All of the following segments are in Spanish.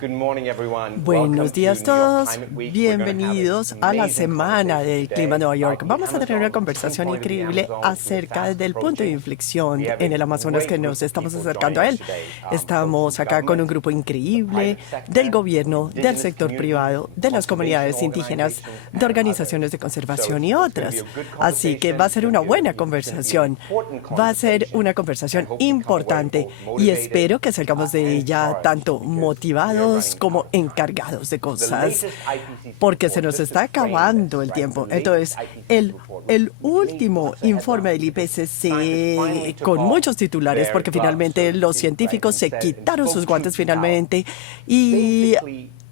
Buenos días a todos, bienvenidos a la Semana del Clima en Nueva York. Vamos a tener una conversación increíble acerca del punto de inflexión en el Amazonas que nos estamos acercando a él. Estamos acá con un grupo increíble del gobierno, del sector privado, de las comunidades indígenas, de organizaciones de conservación y otras. Así que va a ser una buena conversación, va a ser una conversación importante y espero que salgamos de ella tanto motivados como encargados de cosas, porque se nos está acabando el tiempo. Entonces, el último informe del IPCC, con muchos titulares, porque finalmente los científicos se quitaron sus guantes finalmente y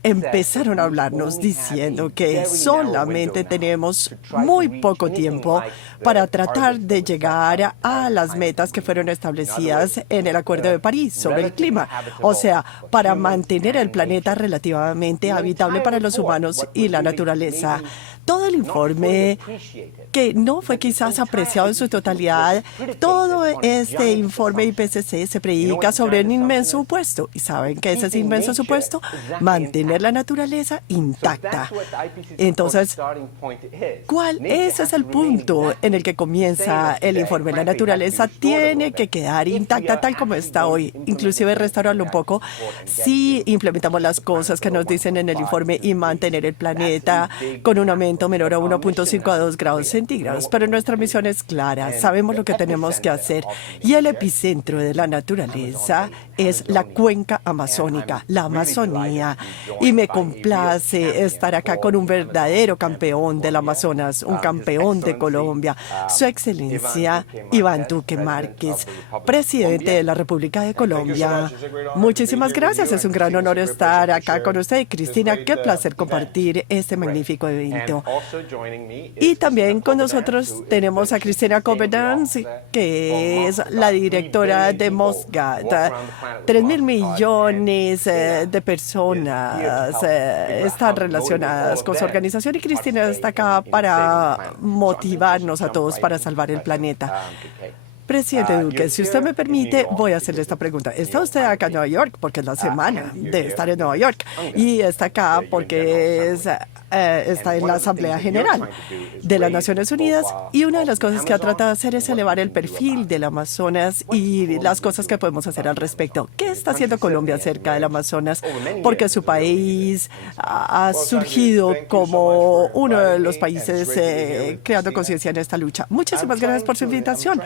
empezaron a hablarnos diciendo que solamente tenemos muy poco tiempo para tratar de llegar a las metas que fueron establecidas en el Acuerdo de París sobre el clima. O sea, para mantener el planeta relativamente habitable para los humanos y la naturaleza. Todo el informe, que no fue quizás apreciado en su totalidad, todo este informe IPCC se predica sobre un inmenso supuesto. ¿Y saben qué es ese inmenso supuesto? Mantener la naturaleza intacta. Entonces, ese es el punto en el que comienza el informe. La naturaleza tiene que quedar intacta tal como está hoy, inclusive restaurarlo un poco si implementamos las cosas que nos dicen en el informe y mantener el planeta con un aumento menor a 1.5 a 2 grados centígrados. Pero nuestra misión es clara, sabemos lo que tenemos que hacer y el epicentro de la naturaleza es la cuenca amazónica, la Amazonía. Y me complace estar acá con un verdadero campeón del Amazonas, un campeón de Colombia, Su Excelencia Iván Duque Márquez, presidente de la República de Colombia. Muchísimas gracias, es un gran honor estar acá con usted. Cristina, qué placer compartir este magnífico evento. Y también con nosotros tenemos a Cristina Covenant, que es la directora de MOSGAD. 3.000 millones de personas están relacionadas con su organización y Cristina está acá para motivarnos a todos para salvar el planeta. Presidente Duque, si usted me permite, voy a hacerle esta pregunta. ¿Está usted acá en Nueva York? Porque es la semana de estar en Nueva York. Y está acá porque está en la Asamblea General de las Naciones Unidas. Y una de las cosas que ha tratado de hacer es elevar el perfil del Amazonas y las cosas que podemos hacer al respecto. ¿Qué está haciendo Colombia acerca del Amazonas? Porque su país ha surgido como uno de los países creando conciencia en esta lucha. Muchísimas gracias por su invitación.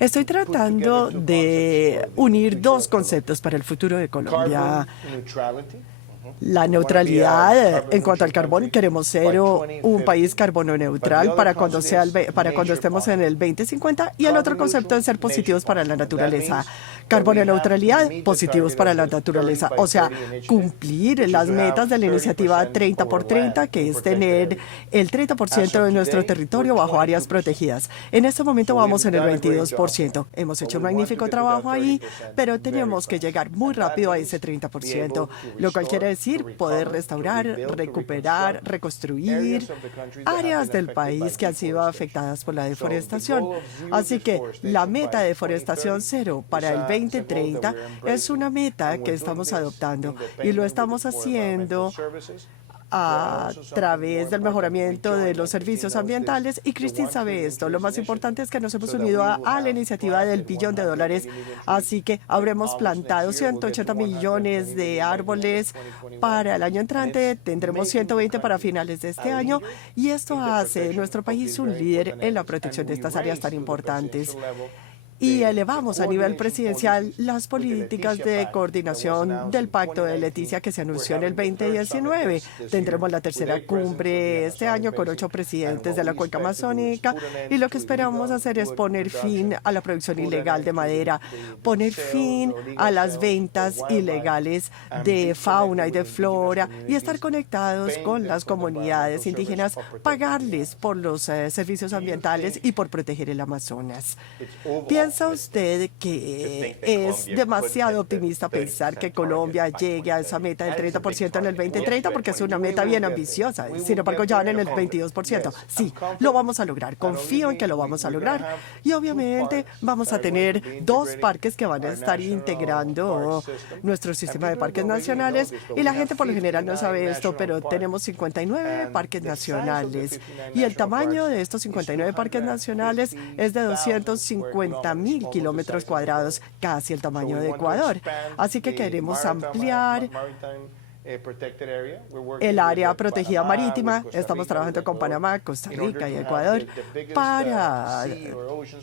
Estoy tratando de unir dos conceptos para el futuro de Colombia. La neutralidad en cuanto al carbón. Queremos ser un país carbono neutral para cuando estemos en el 2050. Y el otro concepto es ser positivos para la naturaleza. Carbono neutralidad, positivos para la naturaleza. O sea, cumplir las metas de la iniciativa 30 por 30, que es tener el 30% de nuestro territorio bajo áreas protegidas. En este momento vamos en el 22%. Hemos hecho un magnífico trabajo ahí, pero tenemos que llegar muy rápido a ese 30%, lo cual quiere decir poder restaurar, recuperar, reconstruir áreas del país que han sido afectadas por la deforestación. Así que la meta de deforestación cero para el 2030 es una meta que estamos adoptando y lo estamos haciendo a través del mejoramiento de los servicios ambientales. Y Cristina sabe esto. Lo más importante es que nos hemos unido a la iniciativa del $1 billón. Así que habremos plantado 180 millones de árboles para el año entrante. Tendremos 120 para finales de este año. Y esto hace de nuestro país un líder en la protección de estas áreas tan importantes. Y elevamos a nivel presidencial las políticas de coordinación del Pacto de Leticia que se anunció en el 2019. Tendremos la tercera cumbre este año con 8 presidentes de la cuenca amazónica y lo que esperamos hacer es poner fin a la producción ilegal de madera, poner fin a las ventas ilegales de fauna y de flora y estar conectados con las comunidades indígenas, pagarles por los servicios ambientales y por proteger el Amazonas. Pienso ¿Piensa usted que es demasiado optimista pensar que Colombia llegue a esa meta del 30% en el 2030? Porque es una meta bien ambiciosa. Sin embargo, ya van en el 22%. Sí, lo vamos a lograr. Confío en que lo vamos a lograr. Y obviamente vamos a tener 2 parques que van a estar integrando nuestro sistema de parques nacionales. Y la gente por lo general no sabe esto, pero tenemos 59 parques nacionales. Y el tamaño de estos 59 parques nacionales es de 250,000 kilómetros cuadrados, casi el tamaño de Ecuador. Así que queremos ampliar el área protegida marítima. Estamos trabajando con Panamá, Costa Rica y Ecuador para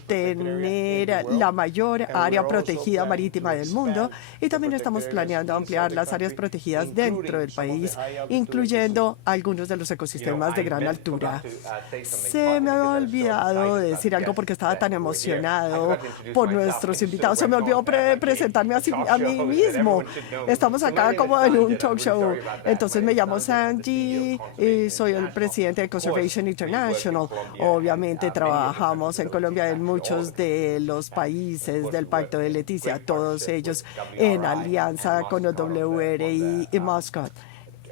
tener la mayor área protegida marítima del mundo, y también estamos planeando ampliar las áreas protegidas dentro del país, incluyendo algunos de los ecosistemas de gran altura. Se me había olvidado decir algo porque estaba tan emocionado por nuestros invitados. Se me olvidó presentarme a mí mismo. Estamos acá como en un talk show. Entonces me llamo Sanji y soy el presidente de Conservation International. Obviamente trabajamos en Colombia en muchos de los países del Pacto de Leticia, todos ellos en alianza con el WRI y Muscat,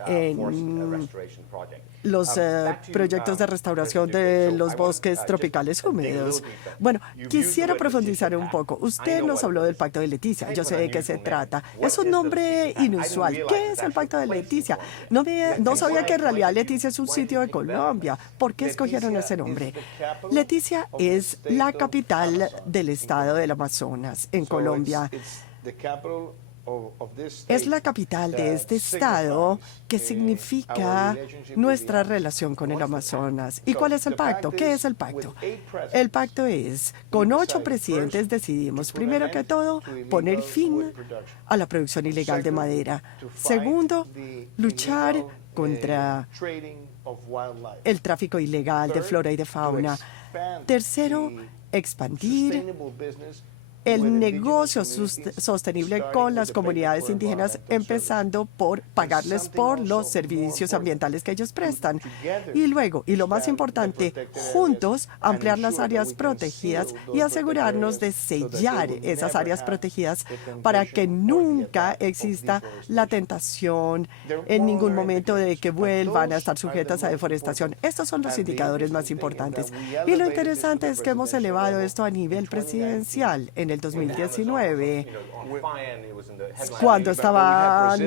en los proyectos de restauración de los bosques tropicales húmedos. Bueno, quisiera profundizar un poco. Usted nos habló del Pacto de Leticia. Yo sé de qué se trata. Es un nombre inusual. ¿Qué es el Pacto de Leticia? No sabía que en realidad Leticia es un sitio de Colombia. ¿Por qué escogieron ese nombre? Leticia es la capital del estado del Amazonas, en Colombia. Es la capital de este estado, que significa nuestra relación con el Amazonas. ¿Y cuál es el pacto? ¿Qué es el pacto? El pacto es, con 8 presidentes decidimos, primero que todo, poner fin a la producción ilegal de madera. Segundo, luchar contra el tráfico ilegal de flora y de fauna. Tercero, expandir el negocio sostenible con las comunidades indígenas, empezando por pagarles por los servicios ambientales que ellos prestan. Y luego, y lo más importante, juntos ampliar las áreas protegidas y asegurarnos de sellar esas áreas protegidas para que nunca exista la tentación en ningún momento de que vuelvan a estar sujetas a deforestación. Estos son los indicadores más importantes. Y lo interesante es que hemos elevado esto a nivel presidencial en el 2019, cuando estaban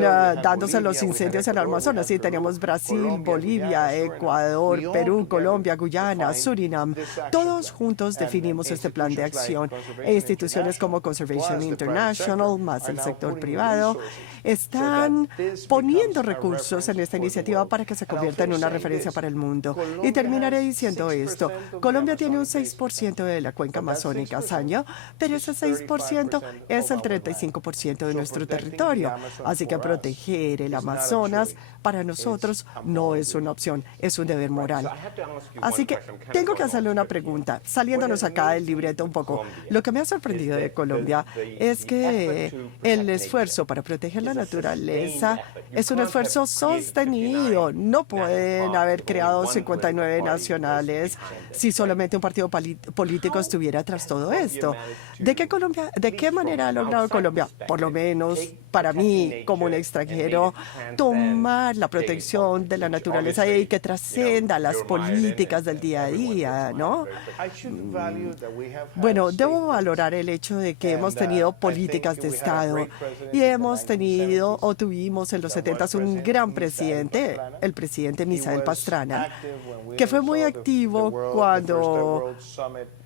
dándose los incendios en el Amazonas. Y teníamos Brasil, Bolivia, Ecuador, Perú, Colombia, Guyana, Surinam. Todos juntos definimos este plan de acción. E instituciones como Conservation International, más el sector privado, están poniendo recursos en esta iniciativa para que se convierta en una referencia para el mundo. Y terminaré diciendo esto. Colombia tiene un 6% de la cuenca amazónica, Sanyo, pero ese 6% es el 35% de nuestro territorio. Así que proteger el Amazonas para nosotros no es una opción, es un deber moral. Así que tengo que hacerle una pregunta, saliéndonos acá del libreto un poco. Lo que me ha sorprendido de Colombia es que el esfuerzo para proteger la naturaleza es un esfuerzo sostenido. No pueden haber creado 59 nacionales si solamente un partido político estuviera tras todo esto. ¿De qué manera ha logrado Colombia, por lo menos para mí como un extranjero, tomar la protección de la naturaleza y que trascenda las políticas del día a día, ¿no? Bueno, debo valorar el hecho de que hemos tenido políticas de Estado y hemos tenido o tuvimos en los 70s un gran presidente, el presidente Misael Pastrana, que fue muy activo cuando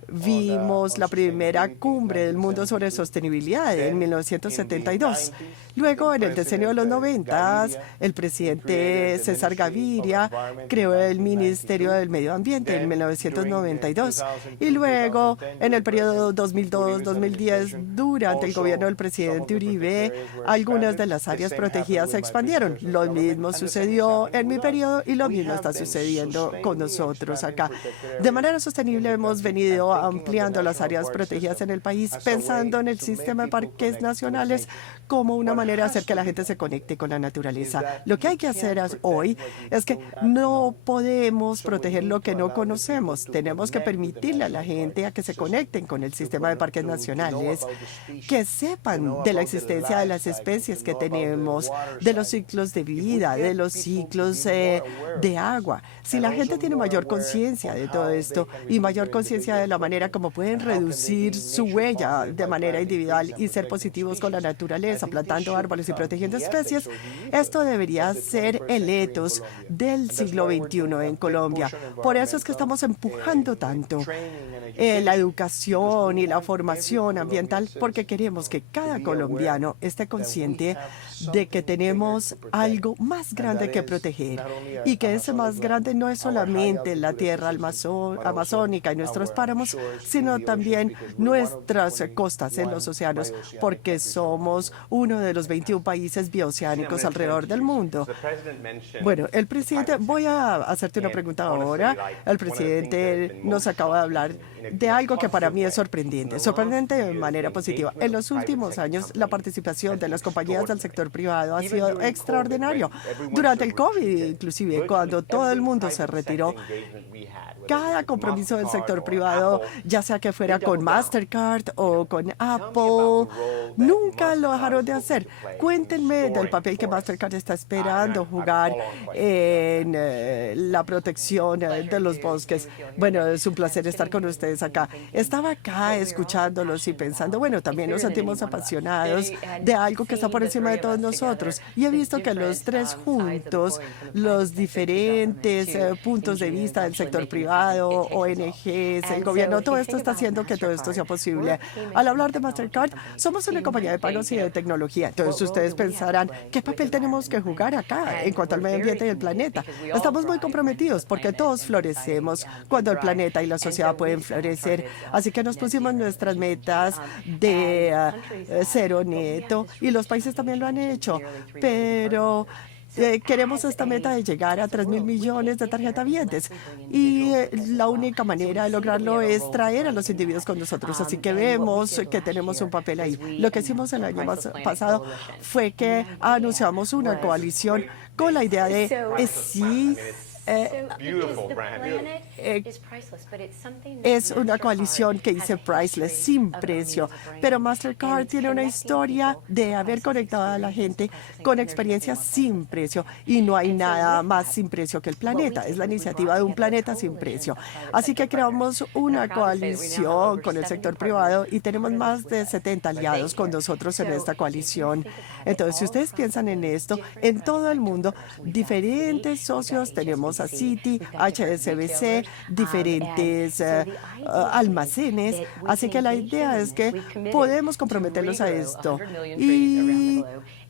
vimos la primera cumbre del mundo sobre sostenibilidad en 1972. Luego, en el decenio de los 90, el presidente César Gaviria creó el Ministerio del Medio Ambiente en 1992. Y luego, en el periodo 2002-2010, durante el gobierno del presidente Uribe, algunas de las áreas protegidas se expandieron. Lo mismo sucedió en mi periodo y lo mismo está sucediendo con nosotros acá. De manera sostenible hemos venido ampliando las áreas protegidas en el país, pensando en el sistema de parques nacionales como una manera de hacer que la gente se conecte con la naturaleza. Lo que hay que hacer hoy es que no podemos proteger lo que no conocemos. Tenemos que permitirle a la gente a que se conecten con el sistema de parques nacionales, que sepan de la existencia de las especies que tenemos, de los ciclos de vida, de los ciclos de agua. Si la gente tiene mayor conciencia de todo esto y mayor conciencia de la manera como pueden reducir su huella de manera individual y ser positivos con la naturaleza, plantando árboles y protegiendo especies, esto debería ser el ethos del siglo XXI en Colombia. Por eso es que estamos empujando tanto la educación y la formación ambiental, porque queremos que cada colombiano esté consciente de que tenemos algo más grande que proteger y que ese más grande no es solamente la tierra amazónica y nuestros páramos, sino también nuestras costas en los océanos, porque somos uno de los 21 países bioceánicos alrededor del mundo. Bueno, el presidente, voy a hacerte una pregunta ahora. El presidente nos acaba de hablar de algo que para mí es sorprendente de manera positiva. En los últimos años, la participación de las compañías del sector privado ha sido extraordinario. Durante el COVID, inclusive, cuando todo el mundo se retiró, cada compromiso del sector privado, ya sea que fuera con Mastercard o con Apple, nunca lo dejaron de hacer. Cuéntenme del papel que Mastercard está esperando jugar en la protección de los bosques. Bueno, es un placer estar con ustedes acá. Estaba acá escuchándolos y pensando, bueno, también nos sentimos apasionados de algo que está por encima de todos nosotros. Y he visto que los tres juntos, los diferentes puntos de vista del sector privado, ONGs, el gobierno, todo esto está haciendo que todo esto sea posible. Al hablar de Mastercard, somos una compañía de pagos y de tecnología. Entonces ustedes pensarán, ¿qué papel tenemos que jugar acá en cuanto al medio ambiente y el planeta? Estamos muy comprometidos porque todos florecemos cuando el planeta y la sociedad pueden florecer. Así que nos pusimos nuestras metas de cero neto y los países también lo han hecho. Pero queremos esta meta de llegar a 3.000 millones de tarjetavientes y la única manera de lograrlo es traer a los individuos con nosotros. Así que vemos que tenemos un papel ahí. Lo que hicimos el año pasado fue que anunciamos una coalición con la idea de sí. Es una coalición que dice priceless, sin precio, pero Mastercard tiene una historia de haber conectado a la gente con experiencias sin precio y no hay nada más sin precio que el planeta. Es la iniciativa de un planeta sin precio. Así que creamos una coalición con el sector privado y tenemos más de 70 aliados con nosotros en esta coalición. Entonces, si ustedes piensan en esto, en todo el mundo, diferentes socios, tenemos a Citi, HSBC, diferentes almacenes. Así que la idea es que podemos comprometernos a esto y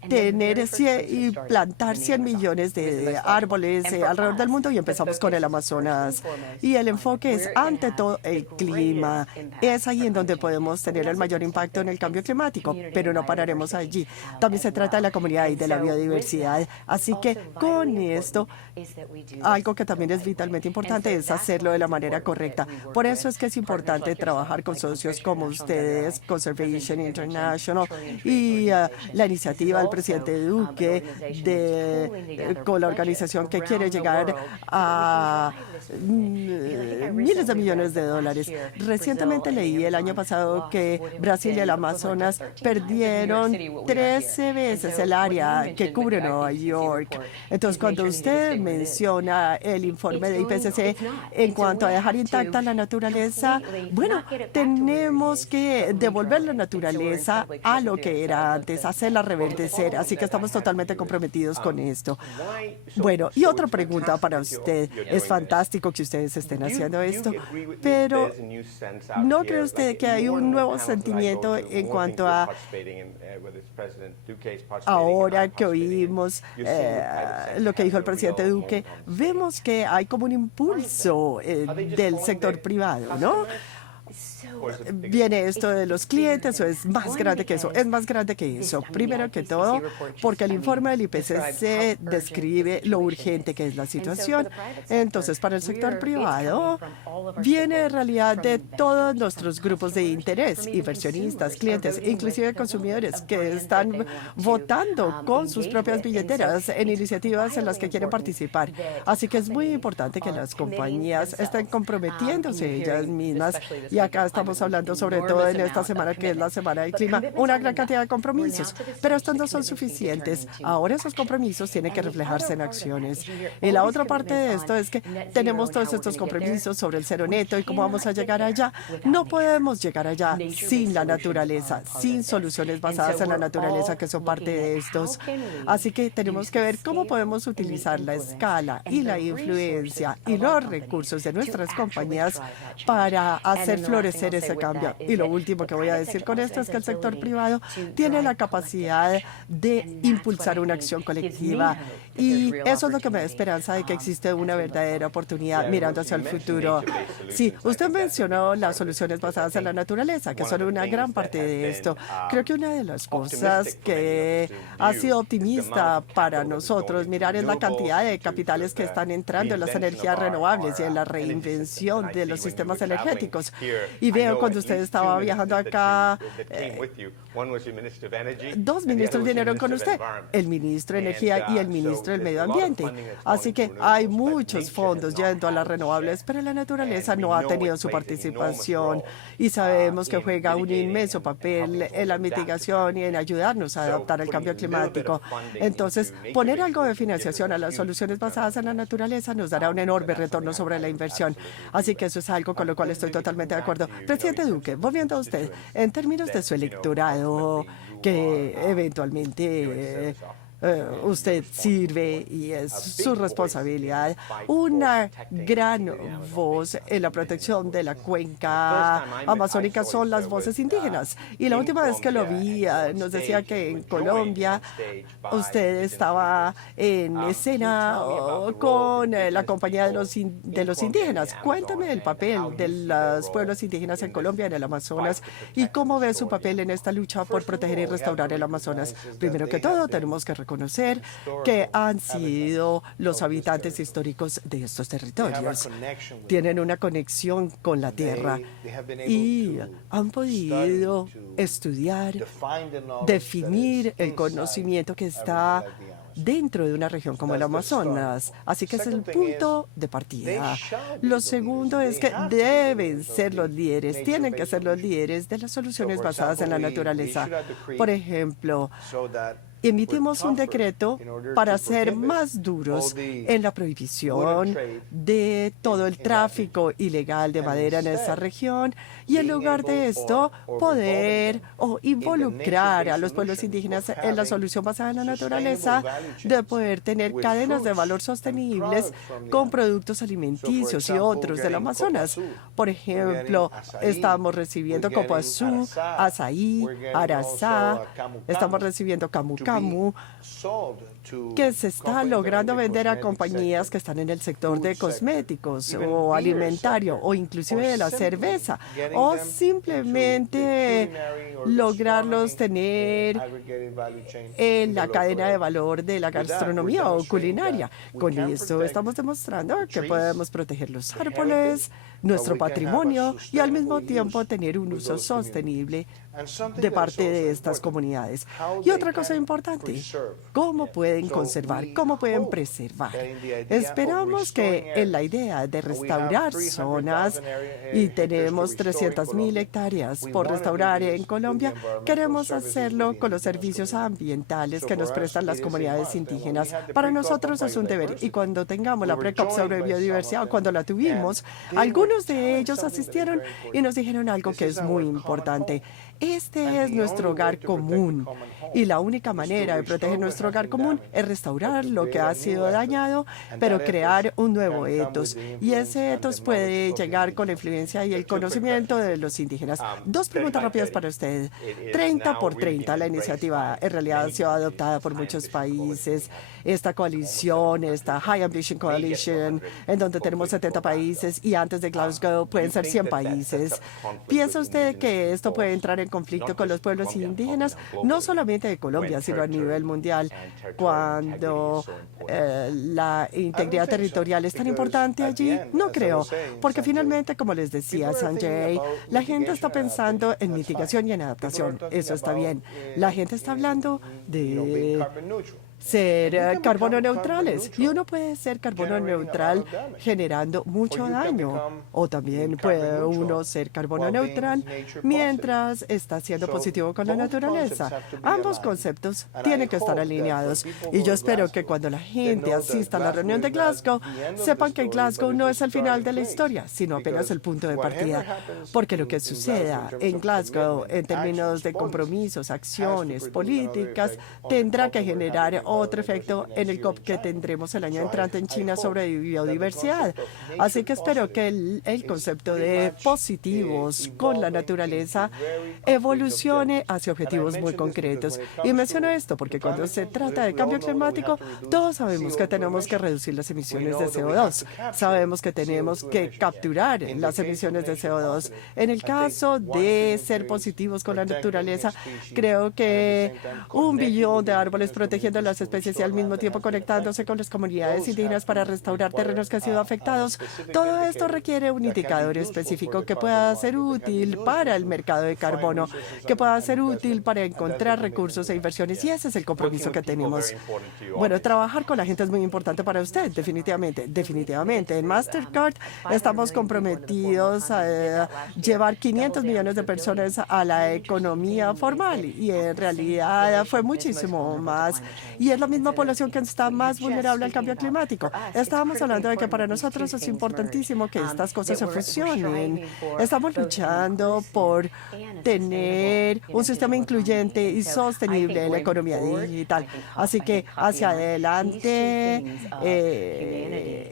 y plantar 100 millones de árboles alrededor del mundo, y empezamos con el Amazonas. Y el enfoque es ante todo el clima. Es ahí en donde podemos tener el mayor impacto en el cambio climático, pero no pararemos allí. También se trata de la comunidad y de la biodiversidad. Así que con esto, algo que también es vitalmente importante es hacerlo de la manera correcta. Por eso es que es importante trabajar con socios como ustedes, Conservation International y la iniciativa del presidente Duque con la organización que quiere llegar a miles de millones de dólares. Recientemente leí el año pasado que Brasil y el Amazonas perdieron 13 veces el área que cubre Nueva York. Entonces, cuando usted menciona el informe de IPCC en cuanto a dejar intacta la naturaleza, bueno, tenemos que devolver la naturaleza a lo que era antes, hacerla reverdecer. Así que estamos totalmente comprometidos con esto. Bueno, y otra pregunta para usted. Es fantástico que ustedes estén haciendo esto, pero ¿no cree usted que hay un nuevo sentimiento en cuanto a ahora que oímos lo que dijo el presidente Duque? Vemos que hay como un impulso del sector privado, ¿no? ¿Viene esto de los clientes o es más grande que eso? Es más grande que eso. Primero que todo, porque el informe del IPCC describe lo urgente que es la situación. Entonces, para el sector privado, viene en realidad de todos nuestros grupos de interés, inversionistas, clientes, inclusive consumidores, que están votando con sus propias billeteras en iniciativas en las que quieren participar. Así que es muy importante que las compañías estén comprometiéndose ellas mismas. Y acá estamos hablando sobre todo en esta semana, que es la Semana del Clima, una gran cantidad de compromisos. Pero estos no son suficientes. Ahora esos compromisos tienen que reflejarse en acciones. Y la otra parte de esto es que tenemos todos estos compromisos sobre el cero neto y cómo vamos a llegar allá. No podemos llegar allá sin la naturaleza, sin soluciones basadas en la naturaleza que son parte de estos. Así que tenemos que ver cómo podemos utilizar la escala y la influencia y los recursos de nuestras compañías para hacer florecer ese cambio. Y lo último que voy a decir con esto es que el sector privado tiene la capacidad de impulsar una acción colectiva. Y eso es lo que me da esperanza de que existe una verdadera oportunidad mirando hacia el futuro. Sí, usted mencionó las soluciones basadas en la naturaleza, que son una gran parte de esto. Creo que una de las cosas que ha sido optimista para nosotros mirar es la cantidad de capitales que están entrando en las energías renovables y en la reinvención de los sistemas energéticos. Y veo cuando usted estaba viajando acá, dos ministros vinieron con usted, el ministro de Energía y el ministro del Medio Ambiente. Así que hay muchos fondos yendo a las renovables, pero la naturaleza no ha tenido su participación y sabemos que juega un inmenso papel en la mitigación y en ayudarnos a adaptar al cambio climático. Entonces, poner algo de financiación a las soluciones basadas en la naturaleza nos dará un enorme retorno sobre la inversión. Así que eso es algo con lo cual estoy totalmente de acuerdo. Presidente Duque, volviendo a usted, en términos de su electorado, que eventualmente usted sirve y es su responsabilidad, una gran voz en la protección de la cuenca amazónica son las voces indígenas. Y la última vez que lo vi, nos decía que en Colombia usted estaba en escena con la compañía de los indígenas. Cuéntame el papel de los pueblos indígenas en Colombia, en el Amazonas, y cómo ve su papel en esta lucha por proteger y restaurar el Amazonas. Primero que todo, tenemos que reconocer que han sido los habitantes históricos de estos territorios. Tienen una conexión con la tierra y han podido estudiar, definir el conocimiento que está dentro de una región como el Amazonas. Así que es el punto de partida. Lo segundo es que deben ser los líderes, tienen que ser los líderes de las soluciones basadas en la naturaleza. Por ejemplo, emitimos un decreto para ser más duros en la prohibición de todo el tráfico ilegal de madera en esa región y en lugar de esto poder involucrar a los pueblos indígenas en la solución basada en la naturaleza, de poder tener cadenas de valor sostenibles con productos alimenticios y otros del Amazonas. Por ejemplo, estamos recibiendo copoazú, azaí, arazá, estamos recibiendo camu camu, que se está logrando vender a compañías que están en el sector de cosméticos o alimentario o inclusive de la cerveza, o simplemente lograrlos tener en la cadena de valor de la gastronomía o culinaria. Con esto estamos demostrando que podemos proteger los árboles, nuestro patrimonio y al mismo tiempo tener un uso sostenible de parte de estas comunidades. Y otra cosa importante, ¿cómo pueden conservar? ¿Cómo pueden preservar? Esperamos que en la idea de restaurar zonas, y tenemos 300.000 hectáreas por restaurar en Colombia, queremos hacerlo con los servicios ambientales que nos prestan las comunidades indígenas. Para nosotros es un deber. Y cuando tengamos la PRECOP sobre biodiversidad, o cuando la tuvimos, algunos de ellos asistieron y nos dijeron algo que es muy importante. Este es nuestro hogar común y la única manera de proteger nuestro hogar común es restaurar lo que ha sido dañado, pero crear un nuevo etos. Y ese etos puede llegar con la influencia y el conocimiento de los indígenas. Dos preguntas rápidas para usted. 30 por 30, la iniciativa en realidad ha sido adoptada por muchos países. Esta coalición, esta High Ambition Coalition, en donde tenemos 70 países y antes de Glasgow pueden ser 100 países. ¿Piensa usted que esto puede entrar en conflicto con los pueblos indígenas, no solamente de Colombia, sino a nivel mundial, cuando la integridad territorial es tan importante allí? No creo, porque finalmente, como les decía Sanjay, la gente está pensando en mitigación y en adaptación. Eso está bien. La gente está hablando de ser carbono neutrales. Y uno puede ser carbono neutral generando mucho daño. O también puede uno ser carbono neutral mientras está siendo positivo con la naturaleza. Ambos conceptos tienen que estar alineados. Y yo espero que cuando la gente asista a la reunión de Glasgow, sepan que Glasgow no es el final de la historia, sino apenas el punto de partida. Porque lo que suceda en Glasgow en términos de compromisos, acciones, políticas, tendrá que generar otro efecto en el COP que tendremos el año entrante en China sobre biodiversidad. Así que espero que el concepto de positivos con la naturaleza evolucione hacia objetivos muy concretos. Y menciono esto porque cuando se trata de cambio climático, todos sabemos que tenemos que reducir las emisiones de CO2. Sabemos que tenemos que capturar las emisiones de CO2. En el caso de ser positivos con la naturaleza, creo que 1 billón de árboles protegiendo las especies y al mismo tiempo conectándose con las comunidades indígenas para restaurar terrenos que han sido afectados. Todo esto requiere un indicador específico que pueda ser útil para el mercado de carbono, que pueda ser útil para encontrar recursos e inversiones, y ese es el compromiso que tenemos. Bueno, trabajar con la gente es muy importante para usted, definitivamente. Definitivamente. En Mastercard estamos comprometidos a llevar 500 millones de personas a la economía formal, y en realidad fue muchísimo más. Y es la misma población que está más vulnerable al cambio climático. Estábamos hablando de que para nosotros es importantísimo que estas cosas se fusionen. Estamos luchando por tener un sistema incluyente y sostenible en la economía digital. Así que hacia adelante,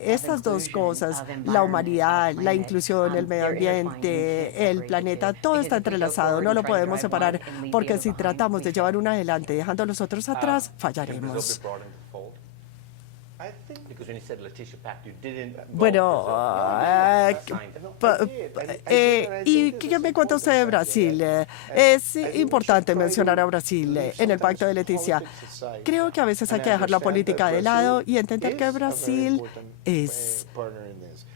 estas dos cosas, la humanidad, la inclusión, el medio ambiente, el planeta, todo está entrelazado. No lo podemos separar, porque si tratamos de llevar uno adelante dejando a los otros atrás, fallaremos. Bueno, ¿y qué me cuenta usted de Brasil? Es importante mencionar a Brasil en el Pacto de Leticia. Creo que a veces hay que dejar la política de lado y entender que Brasil es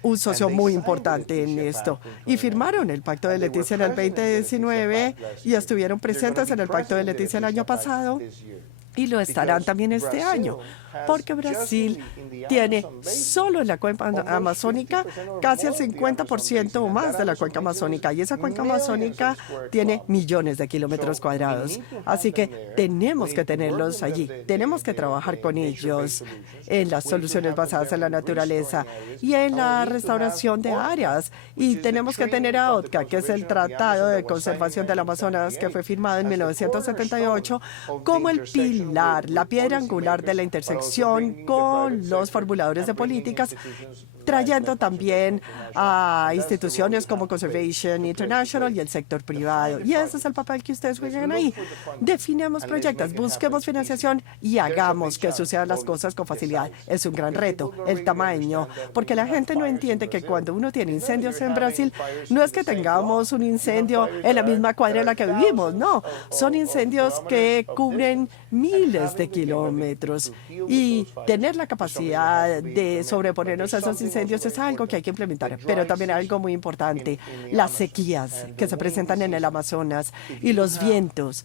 un socio muy importante en esto. Y firmaron el Pacto de Leticia en el 2019 y estuvieron presentes en el Pacto de Leticia el año pasado. Y lo estarán también este año, porque Brasil tiene solo en la cuenca amazónica casi el 50% o más de la cuenca amazónica, y esa cuenca amazónica tiene millones de kilómetros cuadrados. Así que tenemos que tenerlos allí, tenemos que trabajar con ellos en las soluciones basadas en la naturaleza y en la restauración de áreas. Y tenemos que tener a OTCA, que es el Tratado de Conservación del Amazonas, que fue firmado en 1978, como el pilar, la piedra angular de la intersección con los formuladores de políticas, trayendo también a instituciones como Conservation International y el sector privado. Y ese es el papel que ustedes juegan ahí. Definamos proyectos, busquemos financiación y hagamos que sucedan las cosas con facilidad. Es un gran reto, el tamaño, porque la gente no entiende que cuando uno tiene incendios en Brasil, no es que tengamos un incendio en la misma cuadra en la que vivimos, no. Son incendios que cubren miles de kilómetros, y tener la capacidad de sobreponernos a esos incendios es algo que hay que implementar. Pero también algo muy importante, las sequías que se presentan en el Amazonas y los vientos.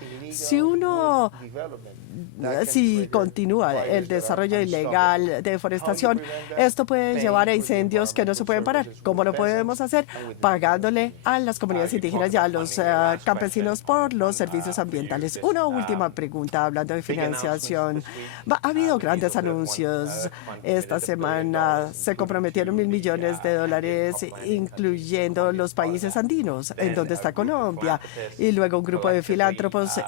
Si continúa el desarrollo ilegal de deforestación, esto puede llevar a incendios que no se pueden parar. ¿Cómo lo podemos hacer? Pagándole a las comunidades indígenas y a los campesinos por los servicios ambientales. Una última pregunta, hablando de financiación. Ha habido grandes anuncios. Esta semana se comprometió comprometieron $1.000 millones, incluyendo los países andinos, en donde está Colombia. Y luego un grupo de filántropos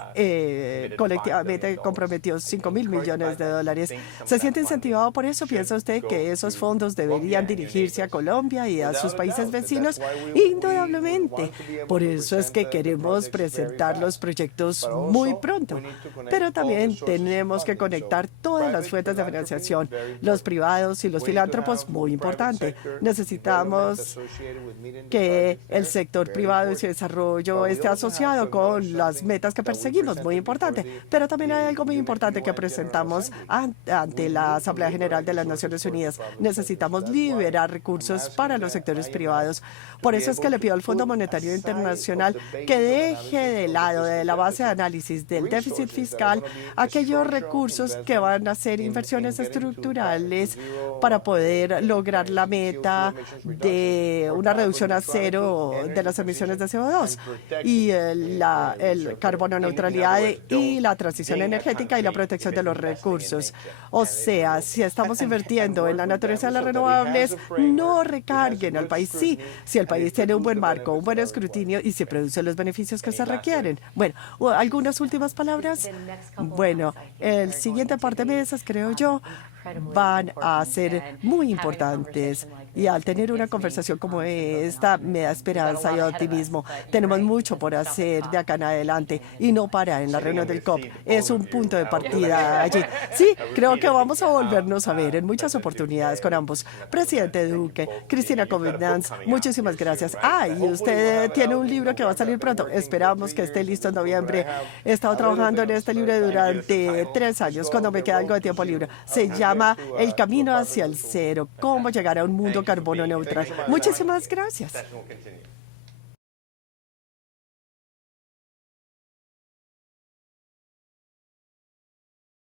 colectivamente comprometió $5.000 millones. ¿Se siente incentivado por eso? ¿Piensa usted que esos fondos deberían dirigirse a Colombia y a sus países vecinos? Indudablemente. Por eso es que queremos presentar los proyectos muy pronto. Pero también tenemos que conectar todas las fuentes de financiación, los privados y los filántropos, muy importante. Necesitamos que el sector privado y su desarrollo esté asociado con las metas que perseguimos, muy importante. Pero también hay algo muy importante que presentamos ante la Asamblea General de las Naciones Unidas. Necesitamos liberar recursos para los sectores privados. Por eso es que le pido al Fondo Monetario Internacional que deje de lado de la base de análisis del déficit fiscal aquellos recursos que van a ser inversiones estructurales para poder lograr la meta de una reducción a cero de las emisiones de CO2 y el carbono neutralidad y la transición energética y la protección de los recursos. O sea, si estamos invirtiendo en la naturaleza de las renovables, no recarguen al país. Sí, si el país tiene un buen marco, un buen escrutinio y se producen los beneficios que se requieren. Bueno, ¿algunas últimas palabras? Bueno, el siguiente par de meses, creo yo, van a ser muy importantes. Y al tener una conversación como esta, me da esperanza y optimismo. Tenemos mucho por hacer de acá en adelante y no para en la reunión del COP. Es un punto de partida allí. Sí, creo que vamos a volvernos a ver en muchas oportunidades con ambos. Presidente Duque, Cristina Covenance, muchísimas gracias. Y usted tiene un libro que va a salir pronto. Esperamos que esté listo en noviembre. He estado trabajando en este libro durante 3 años, cuando me queda algo de tiempo libre. Se llama El camino hacia el cero, cómo llegar a un mundo carbono neutral. Muchísimas gracias.